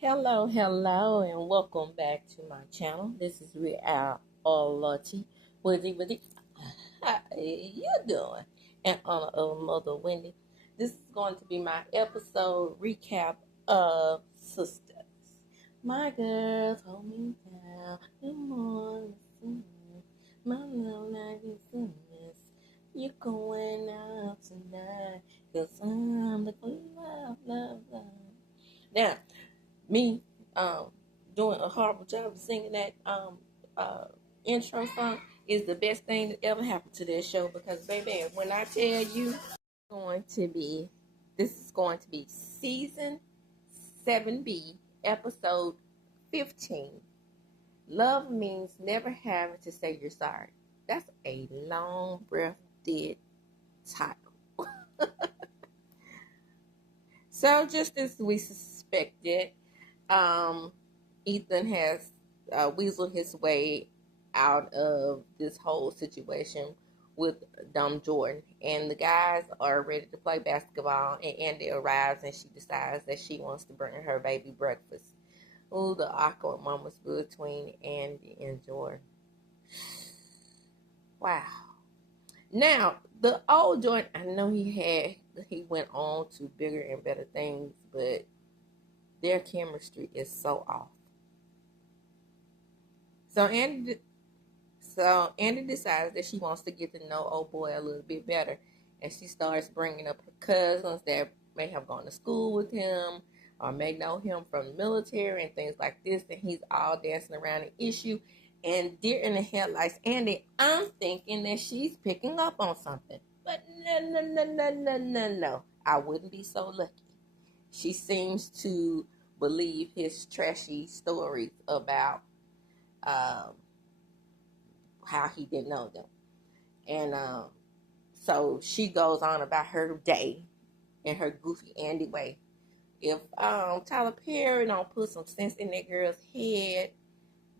Hello, and welcome back to my channel. This is Reality. What how you doing? In honor of Mother Wendy, this is going to be my episode recap of Sistas. My girls hold me down. Good morning, my love like this. You going out tonight? 'Cause I'm the love. Now, me doing a horrible job of singing that uh, intro song is the best thing that ever happened to this show because baby, when I tell you going to be this is going to be season 7B episode 15. Love means never having to say you're sorry. That's a long breath dead title. So just as we suspected, Ethan has weaseled his way out of this whole situation with Dumb Jordan, and the guys are ready to play basketball. And Andy arrives, and she decides that she wants to bring her baby breakfast. Ooh, the awkward moments between Andy and Jordan. Wow. Now, the old Jordan, I know he went on to bigger and better things, but their chemistry is so off. So Andy decides that she wants to get to know old boy a little bit better, and she starts bringing up her cousins that may have gone to school with him or may know him from the military and things like this. And he's all dancing around the issue. And deer in the headlights, Andy, I'm thinking that she's picking up on something, but no. I wouldn't be so lucky. She seems to believe his trashy stories about um, how he didn't know them. And so she goes on about her day in her goofy Andy way. If Tyler Perry don't put some sense in that girl's head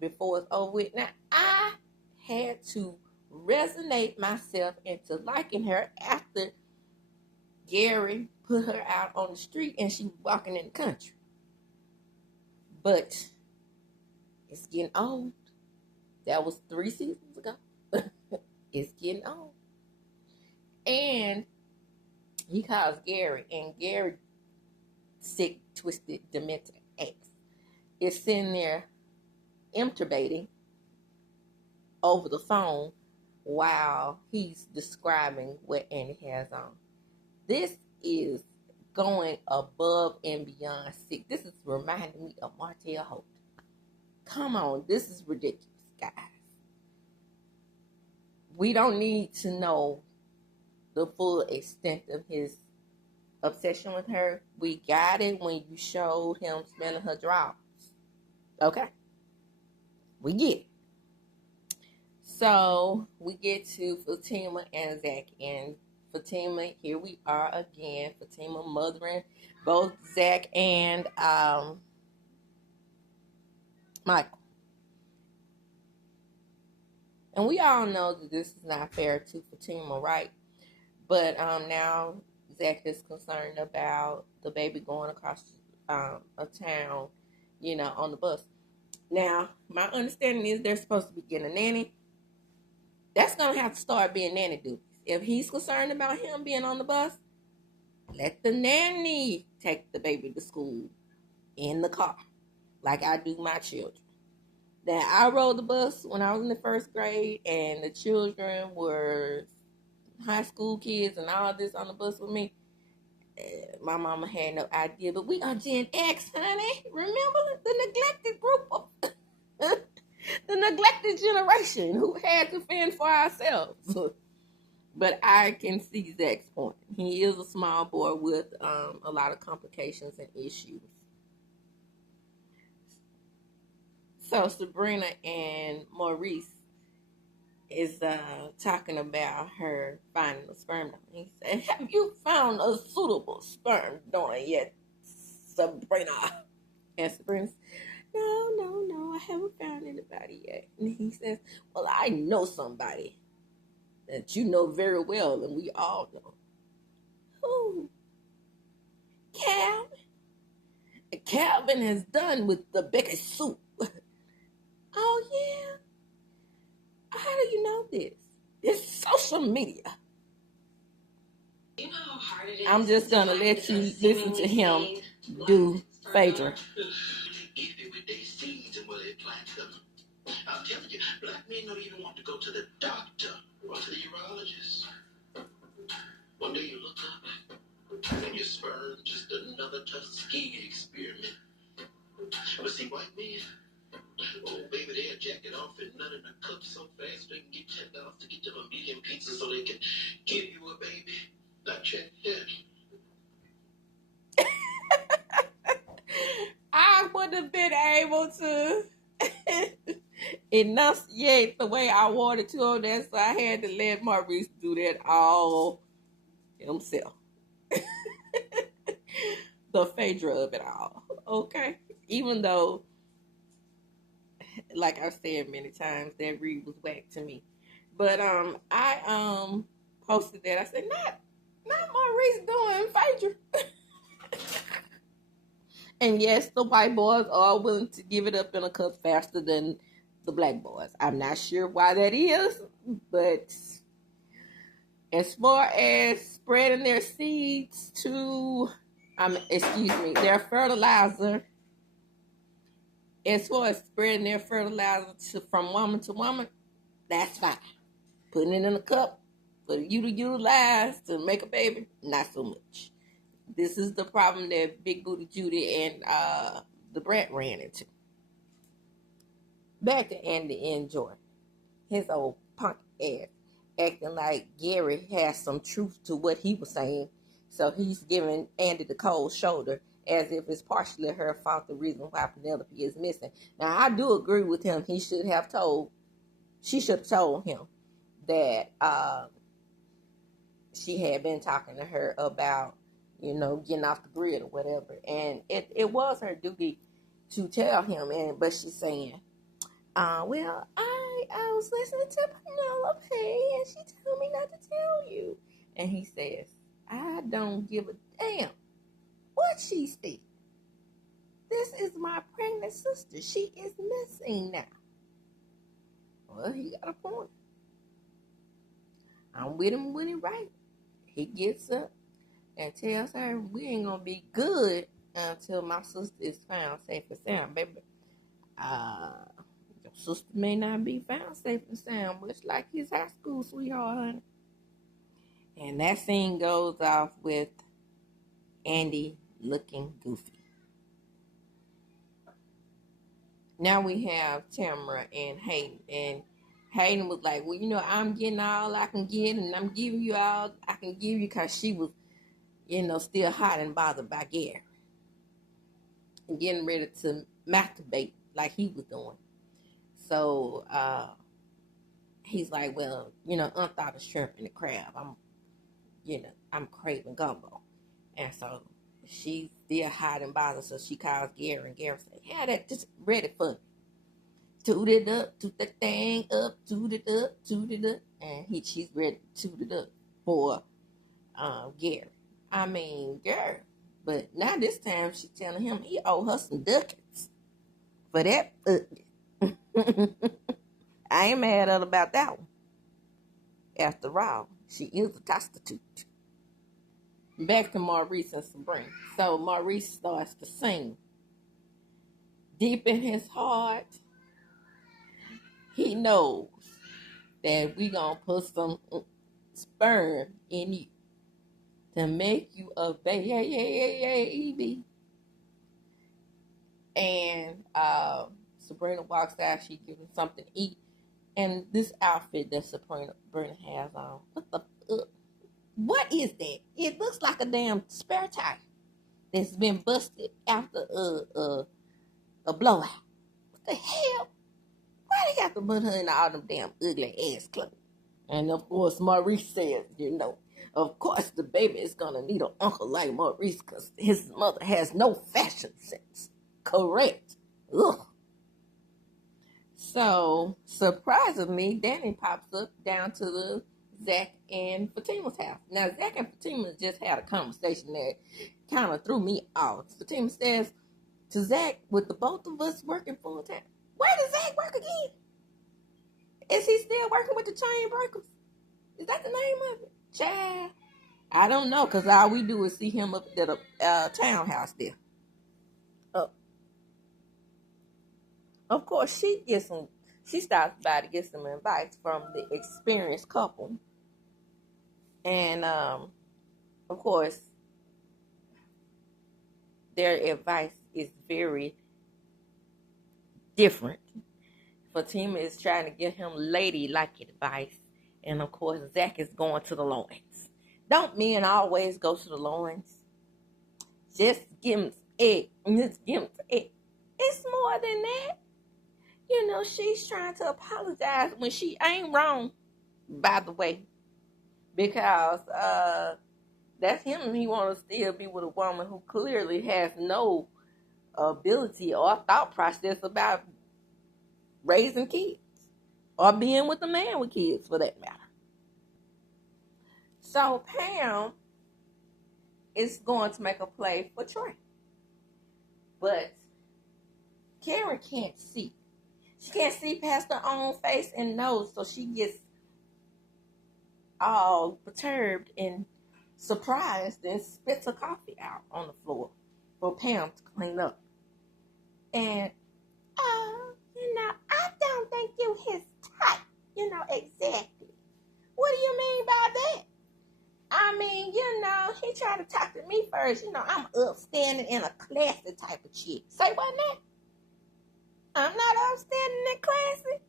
before it's over with. Now, I had to resonate myself into liking her after Gary put her out on the street and she was walking in the country. But it's getting old. That was 3 seasons ago. It's getting old. And he calls Gary, and Gary, sick, twisted, demented ass, is sitting there intubating over the phone while he's describing what Andy has on. This is going above and beyond sick. This is reminding me of Martell Holt. Come on, this is ridiculous, guys. We don't need to know the full extent of his obsession with her. We got it when you showed him smelling her drawers. Okay? We get it. So we get to Fatima and Zach. And Fatima, here we are again. Fatima mothering both Zach and Michael. And we all know that this is not fair to Fatima, right? But now Zach is concerned about the baby going across a town, on the bus. Now, my understanding is they're supposed to be getting a nanny. That's going to have to start being nanny duties. If he's concerned about him being on the bus, let the nanny take the baby to school in the car, like I do my children. Now, I rode the bus when I was in the 1st grade, and the children were high school kids and all this on the bus with me. My mama had no idea, but we are Gen X, honey. Remember the neglected group of the neglected generation who had to fend for ourselves. But I can see Zach's point. He is a small boy with a lot of complications and issues. So Sabrina and Maurice is talking about her finding a sperm donor. He said, "Have you found a suitable sperm donor yet, Sabrina?" And Sabrina says, No, I haven't found anybody yet. And he says, "Well, I know somebody that you know very well, and we all know." "Who?" "Cal." Calvin is done with the Becky soup. Oh, yeah? How do you know this? It's social media. You know how hard it is. I'm just going to let you listen to him do Phaedra. I'm telling you, black men don't even want to go to the doctor or to the urologist. One day you look up and your sperm just another Tuskegee experiment. But see, white men, oh baby, they'll jack it off and nut in a cup so fast they can get $10 to get them a million pizzas so they can give you a baby. Not check that. I wouldn't have been able to enunciate the way I wanted to on that, so I had to let Maurice do that all himself. The Phaedra of it all. Okay? Even though, like I've said many times, that read was whack to me. But I posted that. I said, not Maurice doing Phaedra. And yes, the white boys are willing to give it up in a cup faster than the black boys. I'm not sure why that is, but as far as spreading their seeds to, their fertilizer, as far as spreading their fertilizer from woman to woman, that's fine. Putting it in a cup for you to utilize to make a baby, not so much. This is the problem that Big Booty Judy and the Brat ran into. Back to Andy and Joy. His old punk ass acting like Gary has some truth to what he was saying. So he's giving Andy the cold shoulder as if it's partially her fault, the reason why Penelope is missing. Now, I do agree with him. She should have told him that she had been talking to her about, getting off the grid or whatever. And it was her duty to tell him. But she's saying, well, I was listening to Penelope and she told me not to tell you. And he says, I don't give a damn what she said. This is my pregnant sister. She is missing now. Well, he got a point. I'm with him when he right. He gets up and tells her we ain't gonna be good until my sister is found safe and sound, baby. Your sister may not be found safe and sound, much like his high school sweetheart, honey. And that scene goes off with Andy looking goofy. Now we have Tamara and Hayden. And Hayden was like, well, I'm getting all I can get, and I'm giving you all I can give you, because she was, still hot and bothered by Gary. And getting ready to masturbate like he was doing. So he's like, well, unthaw the shrimp and the crab. I'm craving gumbo. And so she's still hot and bothered, so she calls Gary, and Gary says, yeah, that just ready for me. Toot it up, toot that thing up, toot it up, toot it up. And she's ready to toot it up for Gary. I mean, girl. But now this time she's telling him he owe her some ducats for that. I ain't mad at her about that one. After all, she is a prostitute. Back to Maurice and Sabrina. So Maurice starts to sing. Deep in his heart, he knows that we gonna put some sperm in you to make you a baby. And Sabrina walks out. She gives him something to eat. And this outfit that Sabrina has on, what is that? It looks like a damn spare tire that's been busted after a blowout. What the hell? Why they have to put her in all them damn ugly ass clothes? And of course, Maurice says, of course the baby is gonna need an uncle like Maurice, because his mother has no fashion sense. Correct. Ugh. So, surprisingly, Danny pops up down to the Zach and Fatima's house. Now, Zach and Fatima just had a conversation that kind of threw me off. Fatima says, to Zach with the both of us working full time. Where does Zach work again? Is he still working with the chain breakers? Is that the name of it? Child, I don't know, because all we do is see him up at a townhouse there. Of course, she stops by to get some advice from the experienced couple. And, of course, their advice is very different. Fatima is trying to give him ladylike advice. And, of course, Zach is going to the loins. Don't men always go to the loins? Just give him egg. Just give him egg. It's more than that. You know, she's trying to apologize when she ain't wrong, by the way. Because that's him. He want to still be with a woman who clearly has no ability or thought process about raising kids. Or being with a man with kids, for that matter. So Pam is going to make a play for Trey. But Karen can't see. She can't see past her own face and nose, so she gets all perturbed and surprised and spits her coffee out on the floor for Pam to clean up. And, I don't think you his type. Exactly. What do you mean by that? I mean, he tried to talk to me first. I'm upstanding and a classy type of chick. Say what now? I'm not upstanding and classy.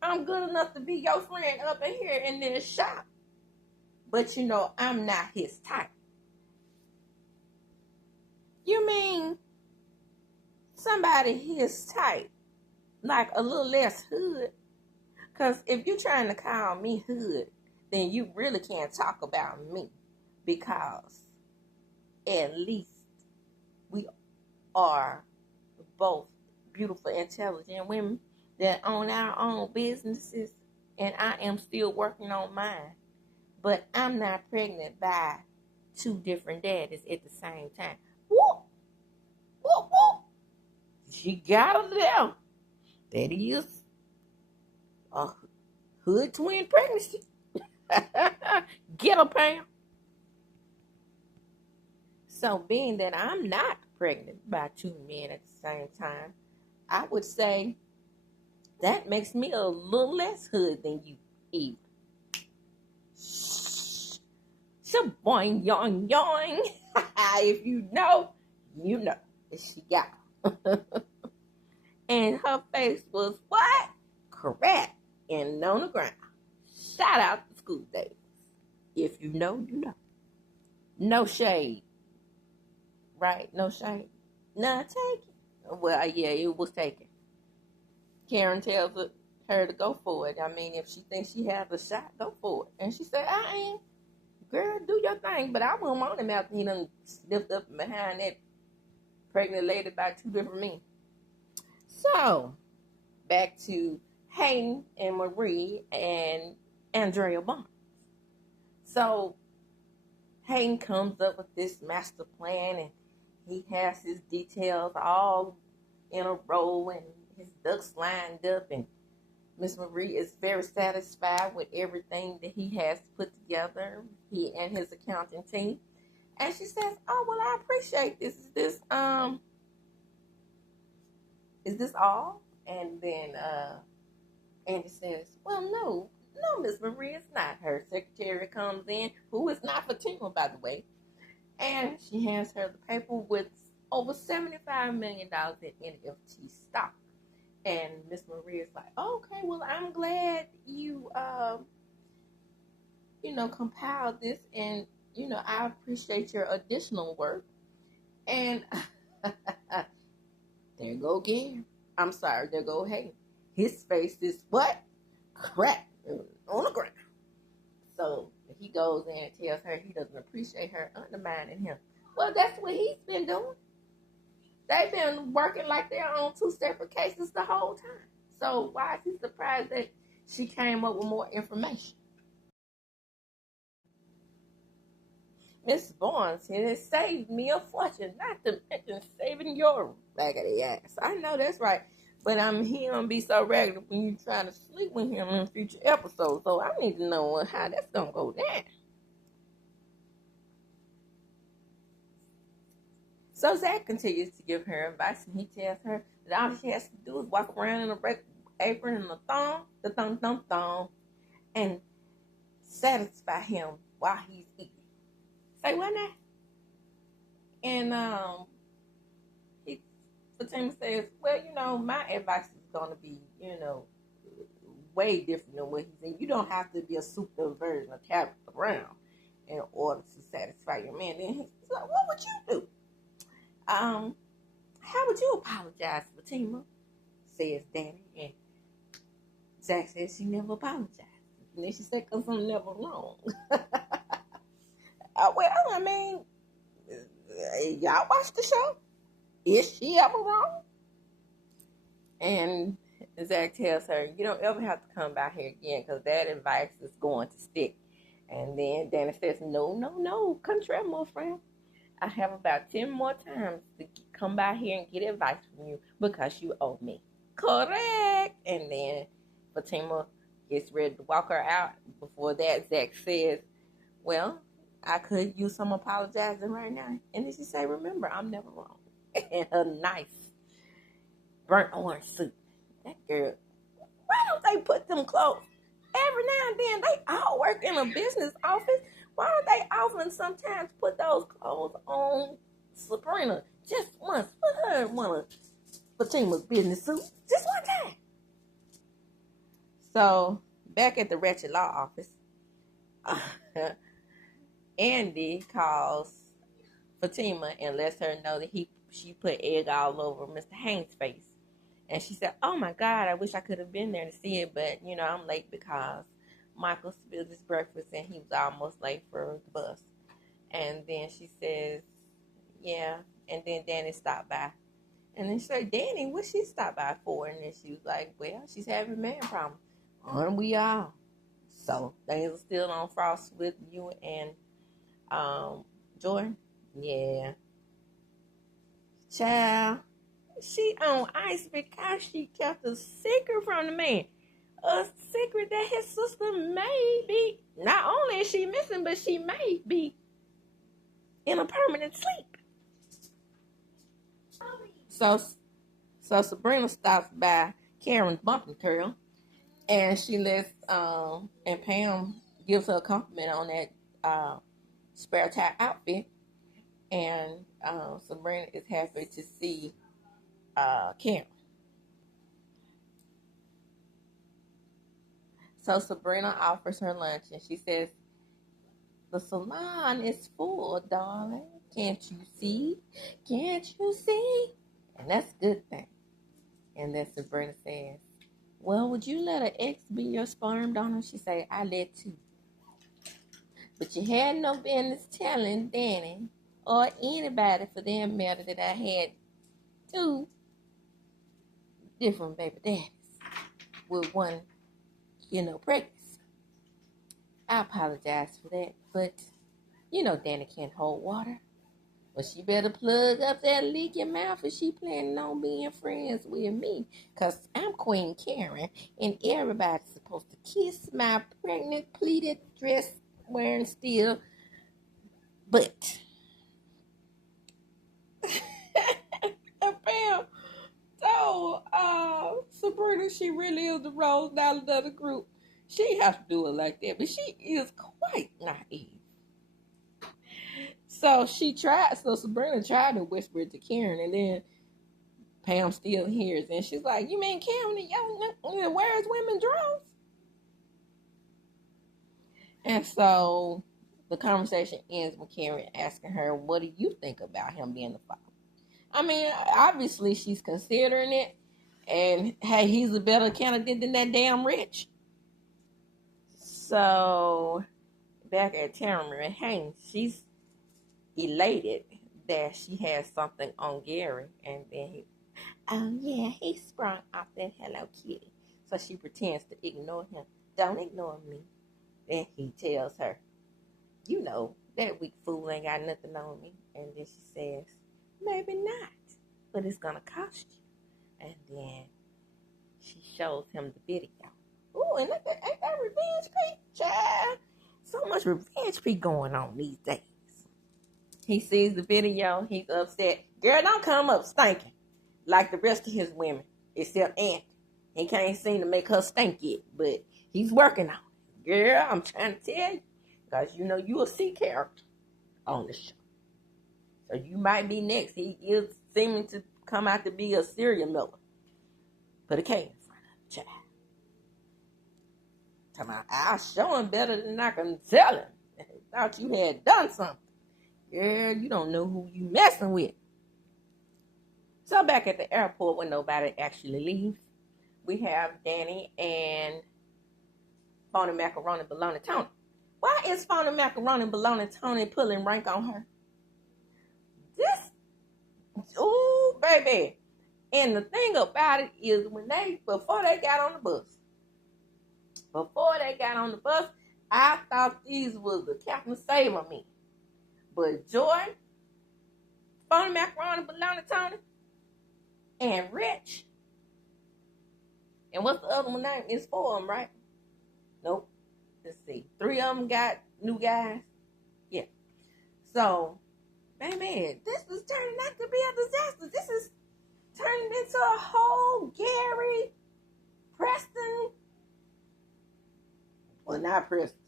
I'm good enough to be your friend up in here in this shop. But I'm not his type. You mean somebody his type, like a little less hood? Because if you're trying to call me hood, then you really can't talk about me. Because at least we are both beautiful, intelligent women that own our own businesses, and I am still working on mine. But I'm not pregnant by two different daddies at the same time. Whoop! Whoop, whoop! She got him there. That is a hood twin pregnancy. Get her, Pam. So being that I'm not pregnant by two men at the same time, I would say that makes me a little less hood than you, Eve. Boing, yoing, yoing. If you know, you know. She got her. And her face was what? Correct. And on the ground. Shout out to School Days. If you know, you know. No shade. Right? No shade. None taken. Well, yeah, it was taken. Karen tells her to go for it. I mean, if she thinks she has a shot, go for it. And she said, I ain't. Girl, do your thing. But I wouldn't want him after he done sniffed up behind that pregnant lady by two different men. So, back to Hayden and Marie and Andrea Bond. So, Hayden comes up with this master plan, and he has his details all in a row and his ducks lined up, and Miss Marie is very satisfied with everything that he has put together, he and his accounting team. And she says, oh, well, I appreciate this. Is this all? And then Andy says, well, no, Miss Marie, it's not. Her secretary comes in, who is not Fatima, by the way, and she hands her the paper with over $75 million in NFT stock. And Miss Marie is like, okay, well, I'm glad you, compiled this, and, I appreciate your additional work. And there go Gary. I'm sorry, there go Hayden. His face is what? Crap on the ground. So he goes in and tells her he doesn't appreciate her undermining him. Well, that's what he's been doing. They've been working like they're on two separate cases the whole time. So why is he surprised that she came up with more information? Miss Barnes here has saved me a fortune, not to mention saving your raggedy ass. I know that's right. But he gonna be so regular when you try to sleep with him in future episodes. So I need to know how that's gonna go down. So Zach continues to give her advice, and he tells her that all she has to do is walk around in a red apron and a thong, and satisfy him while he's eating. Say what now? And he Fatima says, well, my advice is gonna be, way different than what he said. You don't have to be a super version of Captain Brown in order to satisfy your man. Then he's like, what would you do? How would you apologize, Fatima? Says Danny. And Zach says she never apologized. And then she said, because I'm never wrong. Well, I mean, y'all watch the show. Is she ever wrong? And Zach tells her, you don't ever have to come back here again because that advice is going to stick. And then Danny says, no, contrary, my friend. I have about 10 more times to come by here and get advice from you because you owe me. Correct. And then Fatima gets ready to walk her out. Before that, Zach says, well, I could use some apologizing right now. And then she say, remember, I'm never wrong. And her nice burnt orange suit. That girl, why don't they put them clothes? Every now and then, they all work in a business office. Why don't they often sometimes put those clothes on Sabrina just once? Put her in one of Fatima's business suits just one time. So, back at the Wretched Law office, Andy calls Fatima and lets her know that she put egg all over Mr. Haynes' face. And she said, oh my God, I wish I could have been there to see it, but, I'm late because Michael spilled his breakfast and he was almost late for the bus. And then she says, yeah. And then Danny stopped by. And then she said, Danny, what she stopped by for? And then she was like, well, she's having a man problem. Aren't we all? So things are still on frost with you and Jordan. Yeah. Child. She on ice because she kept a secret from the man. A secret that his sister may be, not only is she missing, but she may be in a permanent sleep. So Sabrina stops by Karen's bumping curl, and she lets and Pam gives her a compliment on that spare tire outfit, and Sabrina is happy to see Karen. So Sabrina offers her lunch, and she says, the salon is full, darling. Can't you see? Can't you see? And that's a good thing. And then Sabrina says, well, would you let an ex be your sperm donor? She said, I let too. But you had no business telling Danny or anybody for that matter that I had 2 different baby daddies with one, pregnancy. I apologize for that, but Danny can't hold water. But she better plug up that leaky mouth if she planning on being friends with me. Because I'm Queen Karen, and everybody's supposed to kiss my pregnant, pleated dress wearing still. But Pam told Sabrina she really is the rose dollar of the group. She has to do it like that, but she is quite naive. So Sabrina tried to whisper it to Karen, and then Pam still hears, and she's like, you mean Karen, the young wears women's drawers? And so the conversation ends with Karen asking her, what do you think about him being the father? I mean, obviously she's considering it, and hey, he's a better candidate than that damn Rich. So back at Tamara Haynes, she's elated that she has something on Gary, and then he sprung off that Hello Kitty. So she pretends to ignore him. Don't ignore me. Then he tells her, That weak fool ain't got nothing on me. And then she says, maybe not, but it's going to cost you. And then she shows him the video. Ooh, and ain't that revenge Pete? Child. So much revenge Pete going on these days. He sees the video. He's upset. Girl, don't come up stinking like the rest of his women, except Aunt. He can't seem to make her stink yet, but he's working on it. Girl, I'm trying to tell you, because you know you a C character on the show. So you might be next. He is seeming to come out to be a serial miller. Put a K in front of the child. Come on, I'll show him better than I can tell him. Thought you had done something. Girl, you don't know who you messing with. So back at the airport when nobody actually leaves, we have Danny and Phony Macaroni Baloney Tony. Why is Phony Macaroni Baloney Tony pulling rank on her? Ooh, baby. And the thing about it is before they got on the bus, I thought these was the Captain Saver me. But Jordan, Phony Macaroni Baloney Tony, and Rich, and what's the other one name? It's 4 of them, right? Nope. Let's see. 3 of them got new guys. Yeah. So, baby, this is turning out to be a disaster. This is turning into a whole Gary, Preston. Well, not Preston.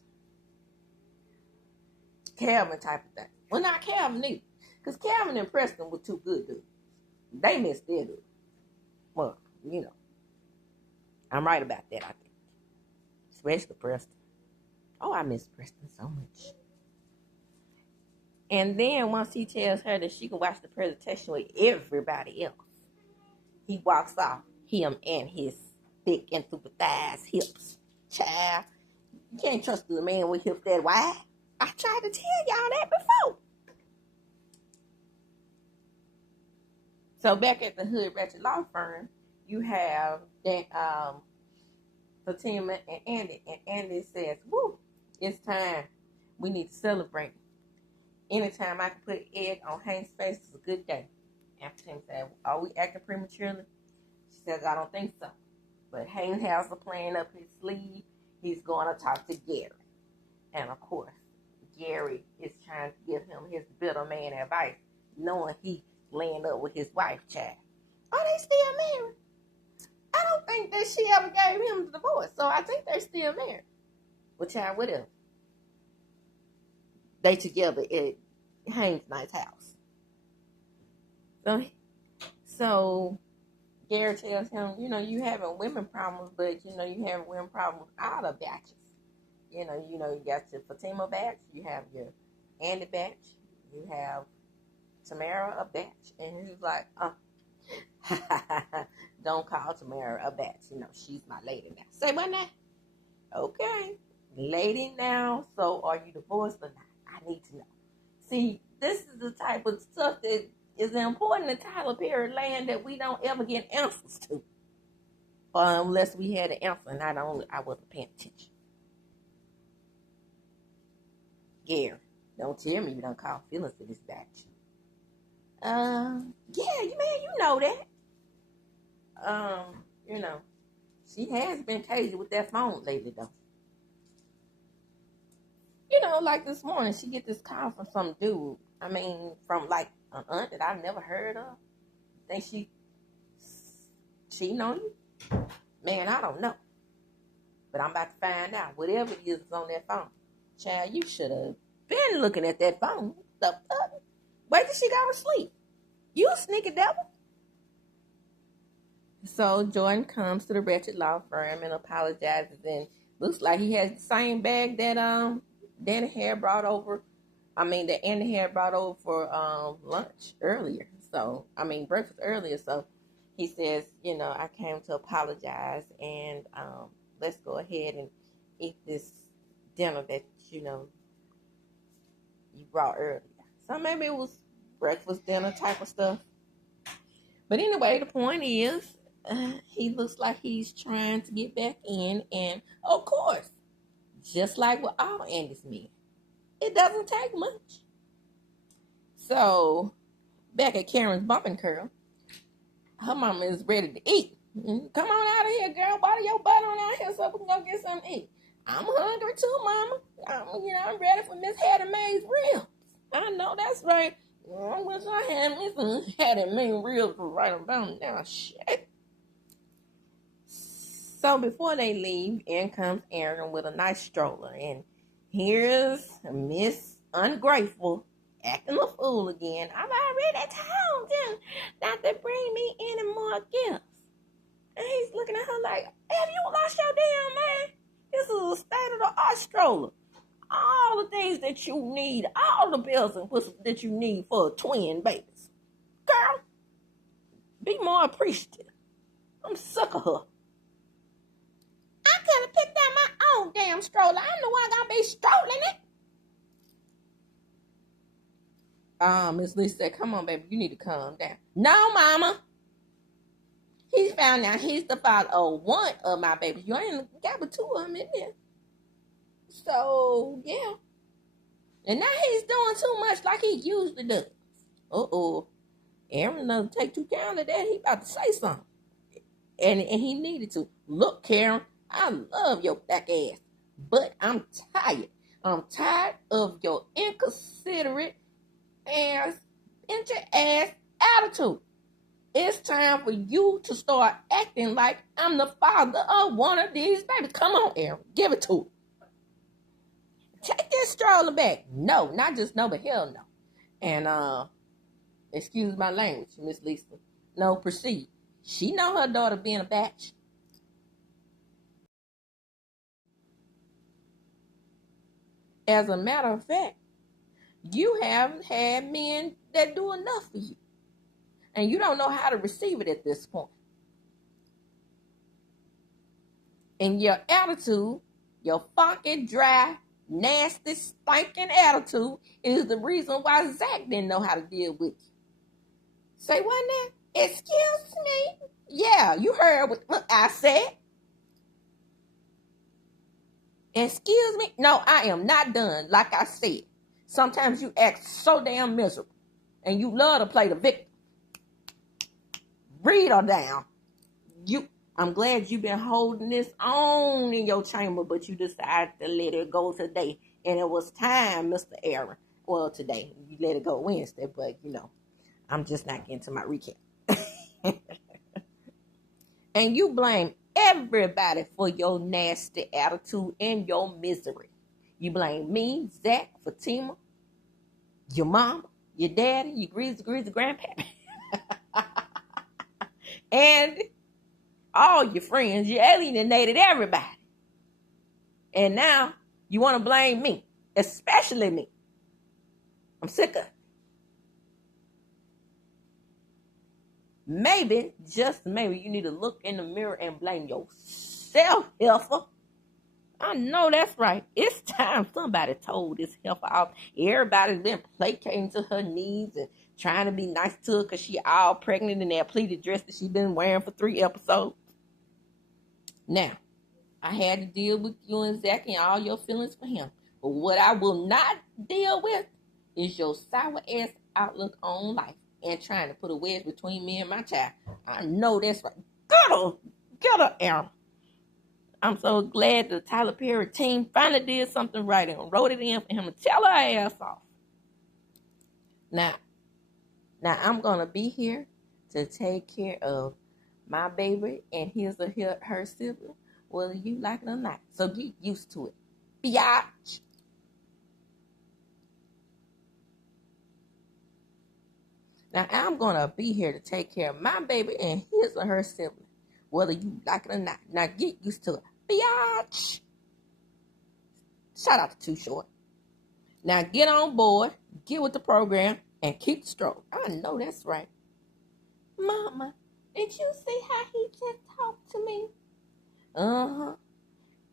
Calvin type of thing. Well, not Calvin either. Because Calvin and Preston were too good dudes. They missed their dude. Well, you know. I'm right about that, I think. Especially Preston. Oh, I miss Preston so much. And then once he tells her that she can watch the presentation with everybody else, he walks off. Him and his thick and super thighs, hips. Child, you can't trust the man with hips that wide. I tried to tell y'all that before. So back at the Hood Ratchet Law Firm, you have Fatima and Andy. And Andy says, woo, it's time. We need to celebrate. Anytime I can put an egg on Hank's face is a good day. And Fatima said, are we acting prematurely? She says, I don't think so. But Hank has a plan up his sleeve. He's going to talk to Gary. And of course, Gary is trying to give him his bitter man advice, knowing he laying up with his wife, child. Are they still married? I don't think that she ever gave him the divorce, so I think they're still married. Well, child, what else? They together at Hank's nice house. So Gary tells him, you know, you having women problems, but you know, you having women problems out of batches. You know, you got your Fatima batch, you have your Andy batch, you have Tamara a batch, and he's like, don't call Tamara a batch. You know, she's my lady now. Say what now? Okay, lady now. So are you divorced or not? I need to know. See, this is the type of stuff that is important in Tyler Perry land that we don't ever get answers to, unless we had an answer and I wasn't paying attention. Gary, don't tell me you don't call Phyllis to this batch. Yeah, man, you know that. You know, she has been crazy with that phone lately, though. You know, like this morning, she get this call from some dude. I mean, from like an aunt that I've never heard of. Think she cheating on you? Man, I don't know. But I'm about to find out. Whatever it is on that phone. Child, you should have been looking at that phone. Wait till she go to sleep. You sneaky devil. So Jordan comes to the Ratchet Law Firm and apologizes, and looks like he has the same bag that Danny had brought over. That Andy had brought over for lunch earlier. So breakfast earlier. So he says, you know, I came to apologize, and let's go ahead and eat this dinner that you brought earlier. So maybe it was breakfast, dinner type of stuff. But anyway, the point is, he looks like he's trying to get back in. And, of course, just like with all Andy's men, It doesn't take much. So, back at Karen's bumping curl, her mama is ready to eat. Come on out of here, girl. Water your butt on out here so we can go get something to eat. I'm hungry too, mama. I'm ready for Miss Hattie Mae's ribs. I know that's right. I wish I had me some Hattie Mae ribs right about now. Shit. So before they leave, in comes Aaron with a nice stroller, and here's Miss Ungrateful acting a fool again. I've already told them not to bring me any more gifts. And he's looking at her like, have you lost your damn mind? This is a state-of-the-art stroller. All the things that you need, all the bells and whistles that you need for twin babies. Girl, be more appreciative. I'm sick of her. I could have picked out my own damn stroller. I'm the one gonna be strolling it. Miss Lee said, come on, baby, you need to calm down. No, mama. He found out he's the father of one of my babies. You ain't got but two of them in there. So, yeah. And now he's doing too much like he usually does. Uh-oh. Aaron doesn't take too count of that. He about to say something. And he needed to. Look, Karen, I love your black ass, but I'm tired. I'm tired of your inconsiderate ass, inter-ass attitude. It's time for you to start acting like I'm the father of one of these babies. Come on, Aaron. Give it to her. Take this stroller back. No, not just no, but hell no. And, excuse my language, Miss Lisa. No, proceed. She know her daughter being a batch. As a matter of fact, you haven't had men that do enough for you. And you don't know how to receive it at this point. And your attitude, your funky, dry, nasty, stinking attitude is the reason why Zach didn't know how to deal with you. Say what now? Excuse me? Yeah, you heard what I said. Excuse me? No, I am not done. Like I said, sometimes you act so damn miserable. And you love to play the victim. Read her down. I'm glad you've been holding this on in your chamber, but you decided to let it go today. And it was time, Mr. Aaron. Well, today. You let it go Wednesday, but, I'm just not getting to my recap. And you blame everybody for your nasty attitude and your misery. You blame me, Zach, Fatima, your mama, your daddy, your greasy grandpappy. And all your friends. You alienated everybody. And now you want to blame me, especially me. I'm sick of it. Maybe, just maybe, you need to look in the mirror and blame yourself, heifer. I know that's right. It's time somebody told this heifer off. Everybody's been placating to her needs and trying to be nice to her because she all pregnant in that pleated dress that she's been wearing for 3 episodes. Now, I had to deal with you and Zach and all your feelings for him. But what I will not deal with is your sour-ass outlook on life and trying to put a wedge between me and my child. I know that's right. Get her, Aaron. I'm so glad the Tyler Perry team finally did something right and wrote it in for him to tell her ass off. Now I'm going to be here to take care of my baby and his or her sibling, whether you like it or not. So get used to it. Biatch. Now I'm going to be here to take care of my baby and his or her sibling, whether you like it or not. Now get used to it. Biatch. Shout out to Too Short. Now get on board, get with the program, and keep the stroke. I know that's right. Mama, did you see how he just talked to me? Uh-huh.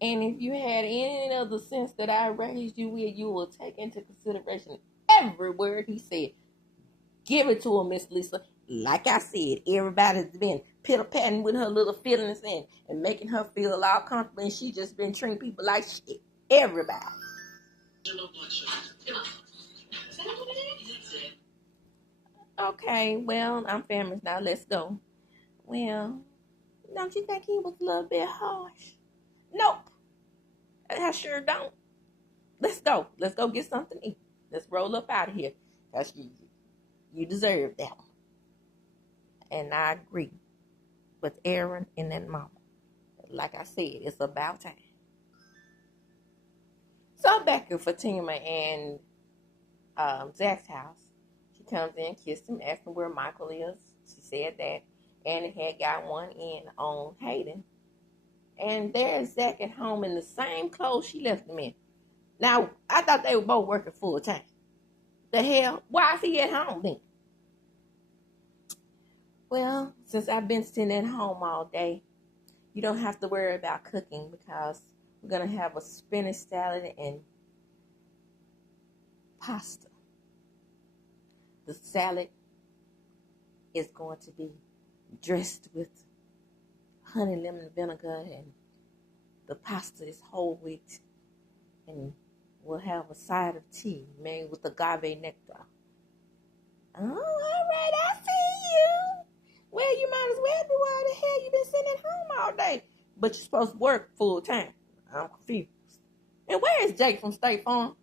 And if you had any of the sense that I raised you with, you will take into consideration every word he said. Give it to her, Miss Lisa. Like I said, everybody's been pitter-patting with her little feelings and making her feel all comfortable, and she just been treating people like shit. Everybody. Is that what it is? Okay, well, I'm famous now. Let's go. Well, don't you think he was a little bit harsh? Nope. I sure don't. Let's go. Let's go get something to eat. Let's roll up out of here. Cause you deserve that one. And I agree with Aaron and that mama. Like I said, it's about time. So I'm back at Fatima and Zach's house. She comes in, kissed him, asked him where Michael is. She said that Annie had got one in on Hayden. And there's Zach at home in the same clothes she left him in. Now, I thought they were both working full time. The hell? Why is he at home then? Well, since I've been sitting at home all day, you don't have to worry about cooking because we're going to have a spinach salad and pasta. The salad is going to be dressed with honey lemon vinegar, and the pasta is whole wheat, and we'll have a side of tea made with agave nectar. Oh, all right, I see you. Well, you might as well do all the hell you've been sitting at home all day. But you're supposed to work full time. I'm confused. And where is Jake from State Farm?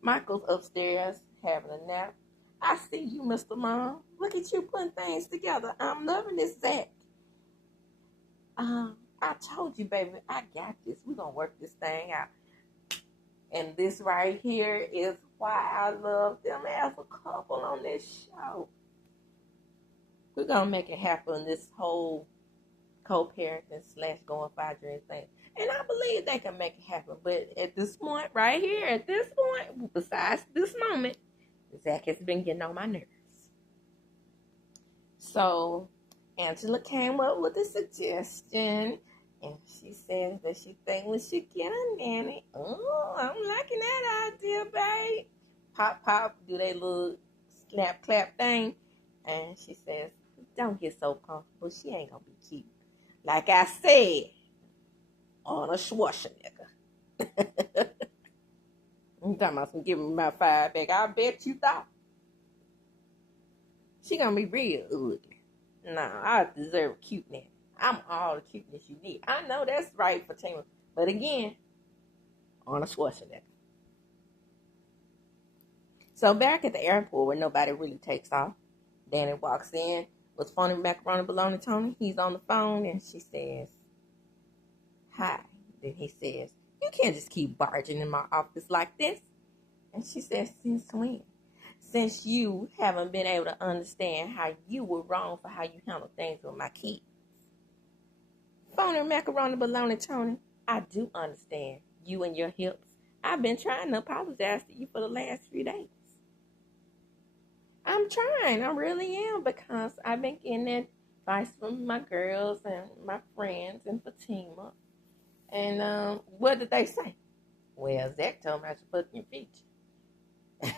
Michael's upstairs having a nap. I see you, Mr. Mom. Look at you putting things together. I'm loving this, Zach. I told you, baby, I got this. We're going to work this thing out. And this right here is why I love them as a couple on this show. We're going to make it happen, this whole co-parenting / going 5 dreams thing. And I believe they can make it happen. But at this point, right here, at this point, besides this moment, Zach has been getting on my nerves. So Angela came up with a suggestion. And she says that she thinks we should get a nanny. Oh, I'm liking that idea, babe. Pop, pop, do that little snap, clap thing. And she says, don't get so comfortable. She ain't going to be cute. Like I said, Arnold Schwarzenegger. I'm talking about some giving me my 5 back. I bet you thought. She going to be real ugly. Nah, I deserve a cute nanny. I'm all the cuteness you need. I know that's right, Fatima. But again, Arnold Schwarzenegger. So back at the airport where nobody really takes off, Danny walks in with phony macaroni bologna Tony. He's on the phone and she says, hi. Then he says, you can't just keep barging in my office like this. And she says, since when? Since you haven't been able to understand how you were wrong for how you handle things with my kids. Phony macaroni bologna Tony, I do understand you and your hips. I've been trying to apologize to you for the last few days. I'm trying, I really am, because I've been getting advice from my girls and my friends and Fatima. And what did they say? Well, Zach told me I should put in your feature.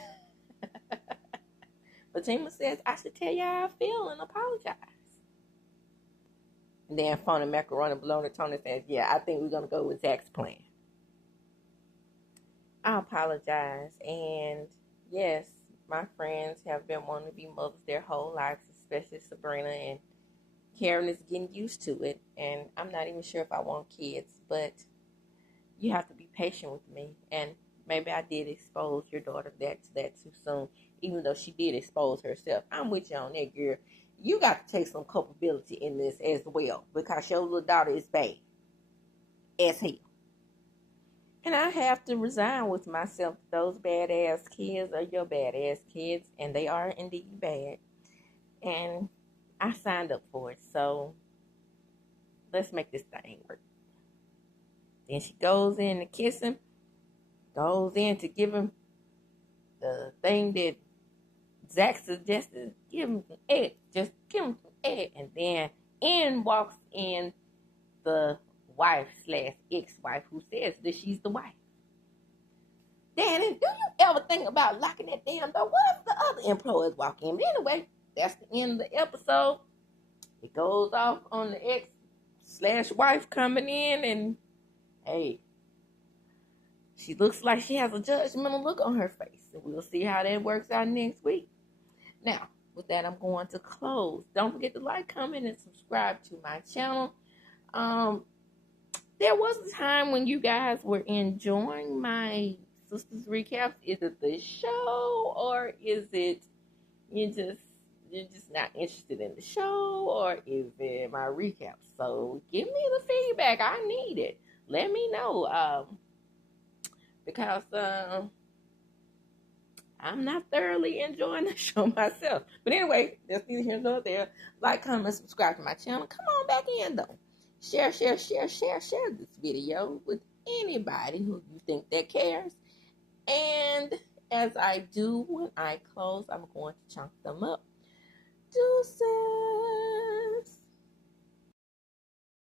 Fatima says I should tell you how I feel and apologize. And then phony macaroni bologna Tony says, yeah, I think we're going to go with Zach's plan. I apologize. And yes, my friends have been wanting to be mothers their whole lives, especially Sabrina, and Karen is getting used to it. And I'm not even sure if I want kids, but you have to be patient with me. And maybe I did expose your daughter to that too soon, even though she did expose herself. I'm with you on that, girl. You got to take some culpability in this as well, because your little daughter is bad as hell. And I have to resign with myself. Those badass kids are your badass kids, and they are indeed bad. And I signed up for it, so let's make this thing work. Then she goes in to kiss him, goes in to give him the thing that Zach suggested, give him some egg. Just give him some egg. And then in walks in the wife / ex-wife who says that she's the wife. Danny, do you ever think about locking that damn door? What if the other employees walk in? But anyway, that's the end of the episode. It goes off on the ex / wife coming in, and hey, She looks like she has a judgmental look on her face. And we'll see how that works out next week. Now, with that, I'm going to close. Don't forget to like, comment, and subscribe to my channel. There was a time when you guys were enjoying my Sistas recaps. Is it the show, or is it you're just not interested in the show, or is it my recaps? So give me the feedback. I need it. Let me know. Because I'm not thoroughly enjoying the show myself. But anyway, that's neither here nor there. Like, comment, subscribe to my channel. Come on back in, though. Share this video with anybody who you think that cares. And as I do when I close, I'm going to chunk them up. Deuces.